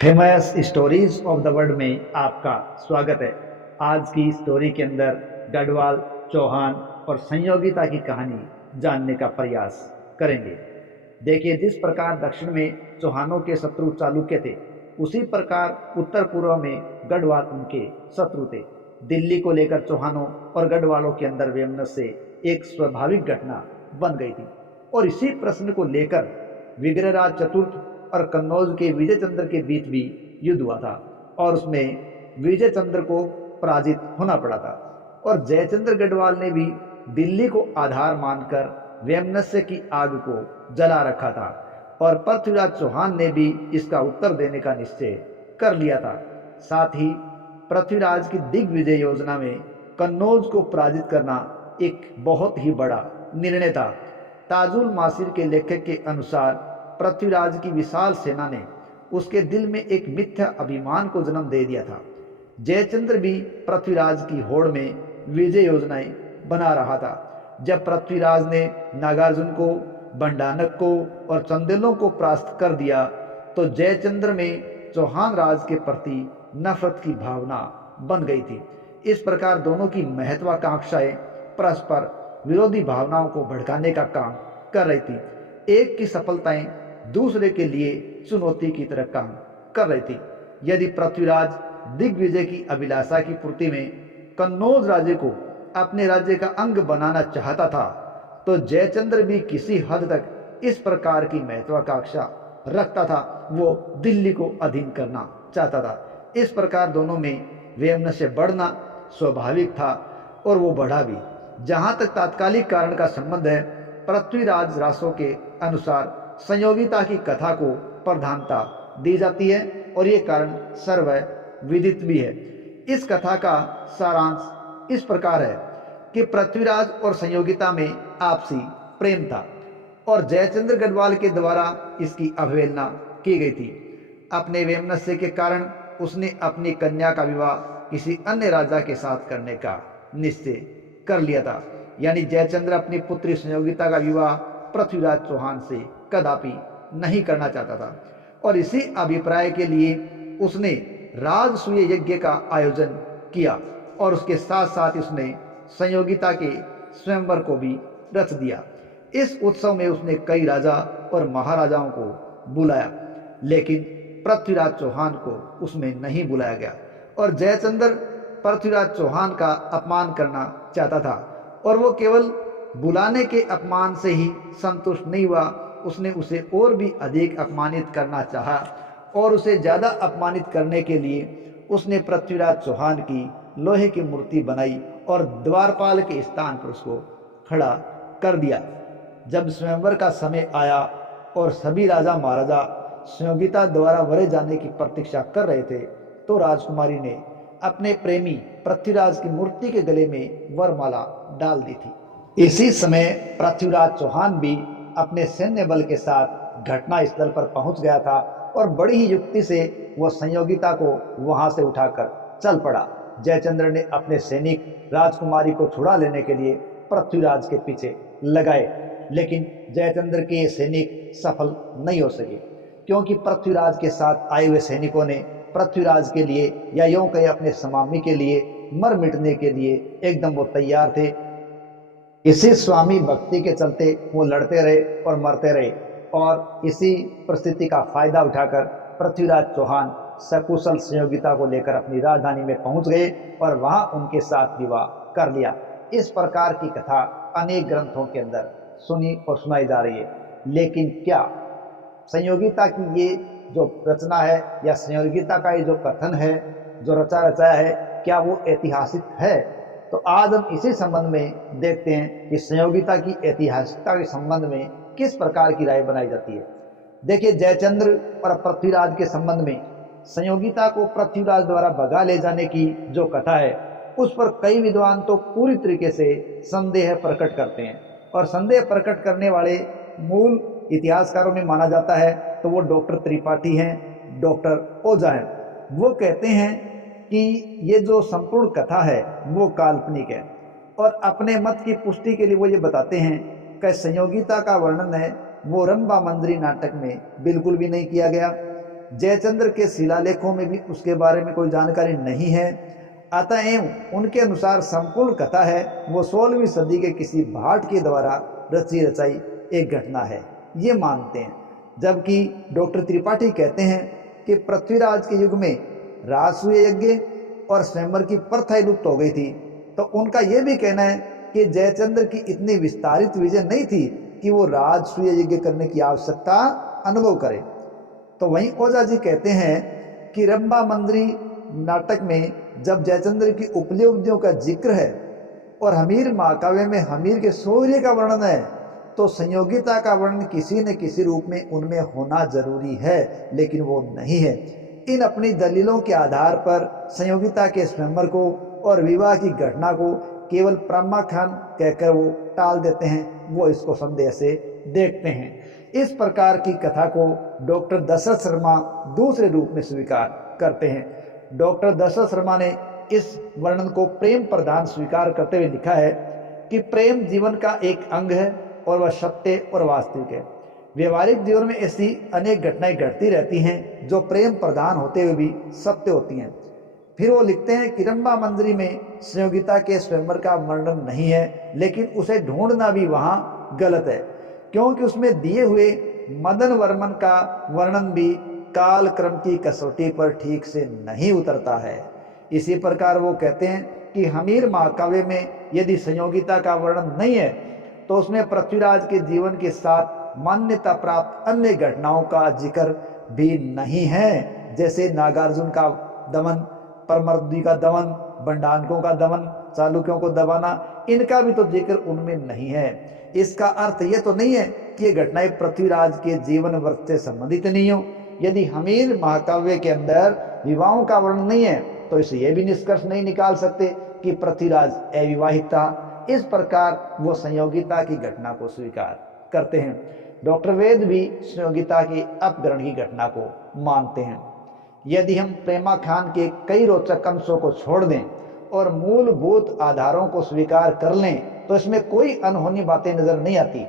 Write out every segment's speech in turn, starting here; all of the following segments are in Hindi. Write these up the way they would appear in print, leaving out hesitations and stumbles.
Famous stories of the world में आपका स्वागत है। आज की स्टोरी के अंदर गढ़वाल, चौहान और संयोगिता की कहानी जानने का प्रयास करेंगे। देखिए, जिस प्रकार दक्षिण में चौहानों के शत्रु चालुक्य थे, उसी प्रकार उत्तर पूर्व में गढ़वाल उनके शत्रु थे। दिल्ली को लेकर चौहानों और गढ़वालों के अंदर वेमनस्य से एक स्वाभाविक घटना बन गई थी और इसी प्रश्न को लेकर विग्रहराज चतुर्थ और कन्नौज के विजय चंद्र के बीच भी युद्ध हुआ था और उसमें विजय चंद्र को पराजित होना पड़ा था। और जयचंद्र गढ़वाल ने भी दिल्ली को आधार मानकर वैमनस्य की आग को जला रखा था और पृथ्वीराज चौहान ने भी इसका उत्तर देने का निश्चय कर लिया था। साथ ही पृथ्वीराज की दिग्विजय योजना में कन्नौज को पराजित करना एक बहुत ही बड़ा निर्णय था। ताजुल मासिर के लेखक के अनुसार पृथ्वीराज की विशाल सेना ने उसके दिल में एक मिथ्या अभिमान को जन्म दे दिया था। जयचंद्र भी पृथ्वीराज की होड़ में विजय योजनाएं बना रहा था। जब पृथ्वीराज ने नागार्जुन को, भंडानक को और चंदेलों को परास्त कर दिया तो जयचंद्र में चौहान राज के प्रति नफरत की भावना बन गई थी। इस प्रकार दोनों की महत्वाकांक्षाएं परस्पर विरोधी भावनाओं को भड़काने का काम कर रही थी। एक की सफलताएं दूसरे के लिए चुनौती की तरह काम कर रही थी। यदि पृथ्वीराज दिग्विजय की अभिलाषा की पूर्ति में कन्नौज राज्य को अपने राज्य का अंग बनाना चाहता था, तो जयचंद्र भी किसी हद तक इस प्रकार की महत्वाकांक्षा रखता था। वो दिल्ली को अधीन करना चाहता था। इस प्रकार दोनों में वैमनस्य बढ़ना स्वाभाविक था और वो बढ़ा भी। जहां तक तात्कालिक कारण का संबंध है, पृथ्वीराज रासों के अनुसार संयोगिता की कथा को प्रधानता दी जाती है और ये कारण सर्व विदित भी है। इस कथा का सारांश इस प्रकार है कि पृथ्वीराज और संयोगिता में आपसी प्रेम था और जयचंद्र गढ़वाल के द्वारा इसकी अवहेलना की गई थी। अपने वैमनस्य के कारण उसने अपनी कन्या का विवाह किसी अन्य राजा के साथ करने का निश्चय कर लिया था। यानी जयचंद्र अपनी पुत्री संयोगिता का विवाह पृथ्वीराज चौहान से कदापि नहीं करना चाहता था और इसी अभिप्राय के लिए उसने राजसूय यज्ञ का आयोजन किया और उसके साथ साथ उसने संयोगिता के स्वयंवर को भी रच दिया। इस उत्सव में उसने कई राजा और महाराजाओं को बुलाया, लेकिन पृथ्वीराज चौहान को उसमें नहीं बुलाया गया और जयचंद्र पृथ्वीराज चौहान का अपमान करना चाहता था और वो केवल बुलाने के अपमान से ही संतुष्ट नहीं हुआ, उसने उसे और भी अधिक अपमानित करना चाहा और उसे ज़्यादा अपमानित करने के लिए उसने पृथ्वीराज चौहान की लोहे की मूर्ति बनाई और द्वारपाल के स्थान पर उसको खड़ा कर दिया। जब स्वयंवर का समय आया और सभी राजा महाराजा संयोगिता द्वारा वरे जाने की प्रतीक्षा कर रहे थे, तो राजकुमारी ने अपने प्रेमी पृथ्वीराज की मूर्ति के गले में वरमाला डाल दी थी। इसी समय पृथ्वीराज चौहान भी अपने सैन्य बल के साथ घटना स्थल पर पहुंच गया था और बड़ी ही युक्ति से वह संयोगिता को वहां से उठाकर चल पड़ा। जयचंद्र ने अपने सैनिक राजकुमारी को छुड़ा लेने के लिए पृथ्वीराज के पीछे लगाए, लेकिन जयचंद्र के ये सैनिक सफल नहीं हो सके क्योंकि पृथ्वीराज के साथ आए हुए सैनिकों ने पृथ्वीराज के लिए या यूं कहे अपने स्वामी के लिए मर मिटने के लिए एकदम वो तैयार थे। इसी स्वामी भक्ति के चलते वो लड़ते रहे और मरते रहे और इसी परिस्थिति का फायदा उठाकर पृथ्वीराज चौहान सकुशल संयोगिता को लेकर अपनी राजधानी में पहुंच गए और वहां उनके साथ विवाह कर लिया। इस प्रकार की कथा अनेक ग्रंथों के अंदर सुनी और सुनाई जा रही है, लेकिन क्या संयोगिता की ये जो रचना है या संयोगिता का ये जो कथन है, जो रचा रचाया है, क्या वो ऐतिहासिक है? तो आज हम इसी संबंध में देखते हैं कि संयोगिता की ऐतिहासिकता के संबंध में किस प्रकार की राय बनाई जाती है। देखिए, जयचंद्र और पृथ्वीराज के संबंध में संयोगिता को पृथ्वीराज द्वारा भगा ले जाने की जो कथा है, उस पर कई विद्वान तो पूरी तरीके से संदेह प्रकट करते हैं और संदेह प्रकट करने वाले मूल इतिहासकारों में माना जाता है तो वो डॉक्टर त्रिपाठी हैं, डॉक्टर ओझा हैं। वो कहते हैं कि ये जो संपूर्ण कथा है वो काल्पनिक है और अपने मत की पुष्टि के लिए वो ये बताते हैं कि संयोगिता का वर्णन है वो रंभा मंजरी नाटक में बिल्कुल भी नहीं किया गया। जयचंद्र के शिलालेखों में भी उसके बारे में कोई जानकारी नहीं है। अतएव उनके अनुसार संपूर्ण कथा है वो 16वीं सदी के किसी भाट के द्वारा रची रचाई एक घटना है, ये मानते हैं। जबकि डॉक्टर त्रिपाठी कहते हैं कि पृथ्वीराज के युग में राजसूय यज्ञ और स्वयंवर की प्रथा लुप्त हो गई थी। तो उनका यह भी कहना है कि जयचंद्र की इतनी विस्तारित विजन नहीं थी कि वो राजसूय यज्ञ करने की आवश्यकता अनुभव करे। तो वहीं ओझा जी कहते हैं कि रंभा मंदिरी नाटक में जब जयचंद्र की उपलब्धियों का जिक्र है और हमीर महाकाव्य में हमीर के शौर्य का वर्णन है, तो संयोगिता का वर्णन किसी न किसी रूप में उनमें होना जरूरी है, लेकिन वो नहीं है। इन अपनी दलीलों के आधार पर संयोगिता के स्वयंवर को और विवाह की घटना को केवल प्रामाख्यान कहकर वो टाल देते हैं, वो इसको संदेह से देखते हैं। इस प्रकार की कथा को डॉक्टर दशरथ शर्मा दूसरे रूप में स्वीकार करते हैं। डॉक्टर दशरथ शर्मा ने इस वर्णन को प्रेम प्रधान स्वीकार करते हुए लिखा है कि प्रेम जीवन का एक अंग है और वह सत्य और वास्तविक है। व्यवहारिक जीवन में ऐसी अनेक घटनाएं घटती रहती हैं जो प्रेम प्रधान होते हुए भी सत्य होती हैं। फिर वो लिखते हैं कि रंभा मंदिरी में संयोगिता के स्वयंवर का वर्णन नहीं है, लेकिन उसे ढूंढना भी वहाँ गलत है, क्योंकि उसमें दिए हुए मदन वर्मन का वर्णन भी काल क्रम की कसौटी पर ठीक से नहीं उतरता है। इसी प्रकार वो कहते हैं कि हमीर महाकाव्य में यदि संयोगिता का वर्णन नहीं है तो उसमें पृथ्वीराज के जीवन के साथ मान्यता प्राप्त अन्य घटनाओं का जिक्र भी नहीं है, जैसे नागार्जुन का दमन, परमर्दी का दमन, बंडानकों का दमन, चालुक्यों को दबाना, इनका भी तो जिक्र उनमें नहीं है। इसका अर्थ यह तो नहीं है कि ये घटनाएं पृथ्वीराज के जीवन वर्ष से संबंधित नहीं हो। यदि हमीर महाकाव्य के अंदर विवाहों का वर्णन नहीं है तो इसे यह भी निष्कर्ष नहीं निकाल सकते कि पृथ्वीराज अविवाहित था। इस प्रकार वो संयोगिता की घटना को स्वीकार करते हैं। डॉक्टर वेद भी संयोगिता की अपग्रहण की घटना को मानते हैं। यदि हम प्रेमाख्यान के कई रोचक अंशों को छोड़ दें और मूलभूत आधारों को स्वीकार कर लें तो इसमें कोई अनहोनी बातें नजर नहीं आती।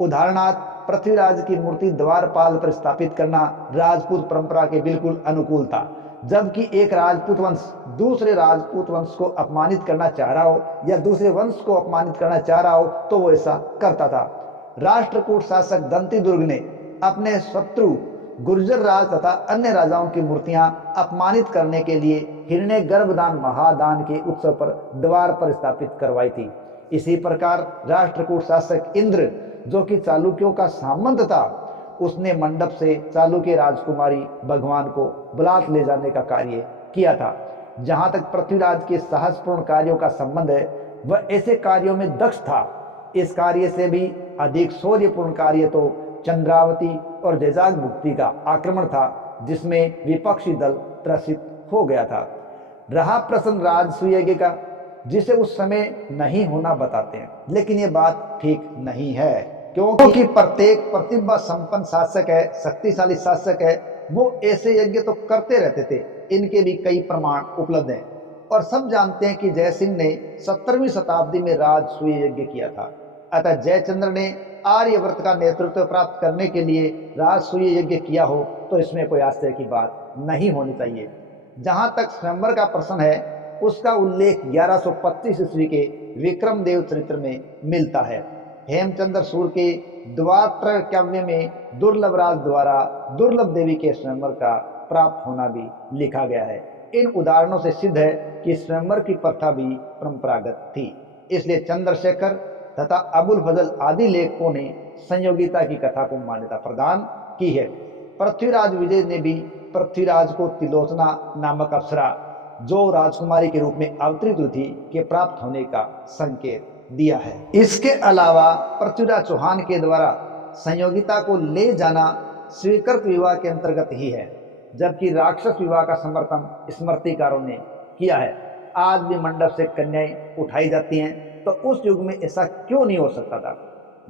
उदाहरणार्थ पृथ्वीराज की मूर्ति द्वारपाल पर स्थापित करना राजपूत परंपरा के बिल्कुल अनुकूल था। जबकि एक राजपूत वंश दूसरे राजपूत वंश को अपमानित करना चाह रहा हो या दूसरे वंश को अपमानित करना चाह रहा हो तो वो ऐसा करता था। राष्ट्रकूट शासक दंती दुर्ग ने अपने शत्रु गुर्जर राज तथा अन्य राजाओं की मूर्तियां अपमानित करने के लिए हिरण्य गर्भदान महादान के उत्सव पर द्वार पर स्थापित करवाई थी। इसी प्रकार राष्ट्रकूट शासक इंद्र, जो कि चालुक्यों का सामंत था, उसने मंडप से चालुक्य राजकुमारी भगवान को बलात् ले जाने का कार्य किया था। जहां तक पृथ्वीराज के साहसपूर्ण कार्यों का संबंध है, वह ऐसे कार्यों में दक्ष था। इस कार्य से भी अधिक शौर्यपूर्ण कार्य तो चंद्रावती और जैजाग मुक्ति का आक्रमण था, जिसमें विपक्षी दल त्रसित हो गया था। रहा प्रश्न राजसूय यज्ञ का, जिसे उस समय नहीं होना बताते हैं, लेकिन ये बात ठीक नहीं है, क्योंकि प्रत्येक प्रतिभा संपन्न शासक है, शक्तिशाली शासक है, वो ऐसे यज्ञ तो करते रहते थे। इनके भी कई प्रमाण उपलब्ध हैं और सब जानते हैं कि जयसिंह ने 17वीं शताब्दी में राजसूय यज्ञ किया था। अतः जयचंद्र ने आर्यव्रत का नेतृत्व प्राप्त करने के लिए राजसूय यज्ञ किया हो तो इसमें कोई आश्चर्य की बात नहीं होनी चाहिए। जहां तक स्वयंवर का प्रश्न है, उसका उल्लेख 1125 ईस्वी के विक्रमदेव चरित्र में मिलता है। हेमचंद्र सूर के द्वात्र काव्य में दुर्लभ राज द्वारा दुर्लभ देवी के स्वयंवर का प्राप्त होना भी लिखा गया है। इन उदाहरणों से सिद्ध है कि स्वयंवर की प्रथा भी परंपरागत थी। इसलिए चंद्रशेखर तथा अबुल फजल आदि लेखकों ने संयोगिता की कथा को मान्यता प्रदान की है। पृथ्वीराज विजय ने भी पृथ्वीराज को तिलोचना नामक अप्सरा, जो राजकुमारी के रूप में अवतरित हुई थी, के प्राप्त होने का संकेत दिया है। इसके अलावा पृथ्वीराज चौहान के द्वारा संयोगिता को ले जाना स्वीकृत विवाह के अंतर्गत ही है, जबकि राक्षस विवाह का समर्थन स्मृतिकारों ने किया है। आज भी मंडप से कन्याएं उठाई जाती हैं, तो उस युग में ऐसा क्यों नहीं हो सकता था?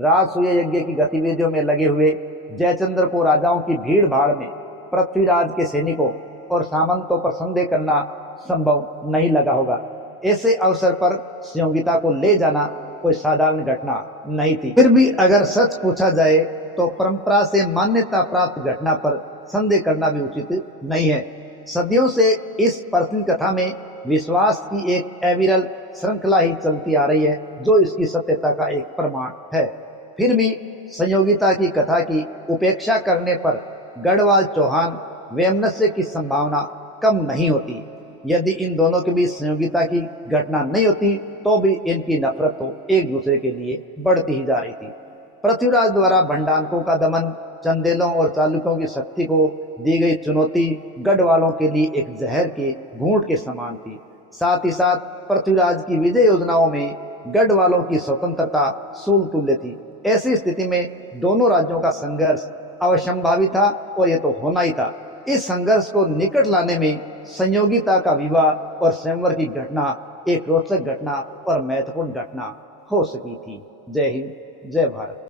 राजसूय यज्ञ की गतिविधियों में लगे हुए जयचंद्र को राजाओं की भीड़ भाड़ में पृथ्वीराज के सैनिकों और सामंतों पर संदेह करना संभव नहीं लगा होगा। ऐसे अवसर पर संयोगिता को ले जाना कोई साधारण घटना नहीं थी। फिर भी अगर सच पूछा जाए तो परंपरा से मान्यता प्राप्त घटना पर संदेह करना भी उचित नहीं है। सदियों से इस प्रचलित कथा में विश्वास की एक अविरल श्रृंखला ही चलती आ रही है, जो इसकी सत्यता का एक प्रमाण है। फिर भी संयोगिता की कथा की उपेक्षा करने पर गढ़वाल चौहान वैमनस्य की संभावना कम नहीं होती। यदि इन दोनों के बीच संयोगिता की घटना नहीं होती तो भी इनकी नफरत तो एक दूसरे के लिए बढ़ती ही जा रही थी। पृथ्वीराज द्वारा भंडारकों का दमन, चंदेलों और चालुक्यों की शक्ति को दी गई चुनौती गढ़वालों के लिए एक जहर के घूंट के समान थी। साथ ही साथ पृथ्वीराज की विजय योजनाओं में गढ़वालों की स्वतंत्रता सूल तुल्य थी। ऐसी स्थिति में दोनों राज्यों का संघर्ष अवश्यंभावी था और यह तो होना ही था। इस संघर्ष को निकट लाने में संयोगिता का विवाह और स्वयंवर की घटना एक रोचक घटना और महत्वपूर्ण घटना हो सकी थी। जय हिंद, जय भारत।